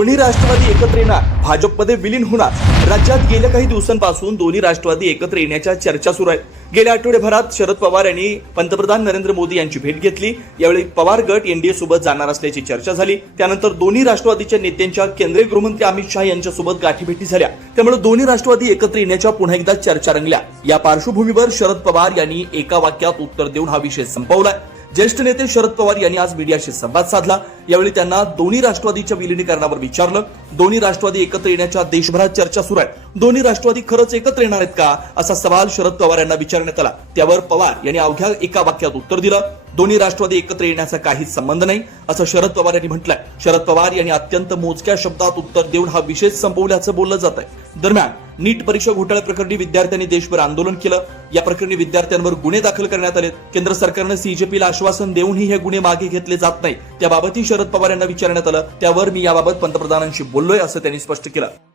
दोन्ही राष्ट्रवादी एकत्र येणार, भाजपमध्ये विलीन होणार। राज्यात गेल्या काही दिवसांपासून दोन्ही राष्ट्रवादी एकत्र येण्याच्या चर्चा सुरू आहेत। गेल्या आठवड्याभरात शरद पवार यांनी पंतप्रधान नरेंद्र मोदी यांची भेट घेतली। यावेळी पवार गट एनडीए सोबत जाणार असल्याची चर्चा झाली। त्यानंतर दोन्ही राष्ट्रवादीच्या नेत्यांच्या केंद्रीय गृहमंत्री अमित शहा यांच्यासोबत गाठीभेटी झाल्या। त्यामुळे दोन्ही राष्ट्रवादी एकत्र येण्याच्या पुन्हा एकदा चर्चा रंगल्या। या पार्श्वभूमीवर शरद पवार यांनी एका वाक्यात उत्तर देऊन हा विषय संपवलाय। ज्येष्ठ नेते शरद पवार यांनी आज मीडियाशी संवाद साधला। यावेळी त्यांना दोन्ही राष्ट्रवादीच्या विलीनीकरणावर विचारलं। दोन्ही राष्ट्रवादी एकत्र येण्याच्या देशभरात चर्चा सुरू आहे। दोन्ही राष्ट्रवादी खरंच एकत्र येणार आहेत का, असा सवाल शरद पवार यांना विचारण्यात आला। त्यावर पवार यांनी अवघ्या एका वाक्यात उत्तर दिलं, दोन्ही राष्ट्रवादी एकत्र येण्याचा काहीच संबंध नाही, असं शरद पवार यांनी म्हटलंय। शरद पवार यांनी अत्यंत मोजक्या शब्दात उत्तर देऊन हा विषय संपवल्याचं बोललं जात आहे। दरम्यान नीट परीक्षा घोटाळ्या प्रकरणी विद्यार्थ्यांनी देशभर आंदोलन केलं। या प्रकरणी विद्यार्थ्यांवर गुन्हे दाखल करण्यात आले। केंद्र सरकारने सीजेपीला आश्वासन देऊनही हे गुन्हे मागे घेतले जात नाही, त्याबाबतही शरद पवार यांना विचारण्यात आलं। त्यावर मी याबाबत पंतप्रधानांशी बोललोय, असं त्यांनी स्पष्ट केलं।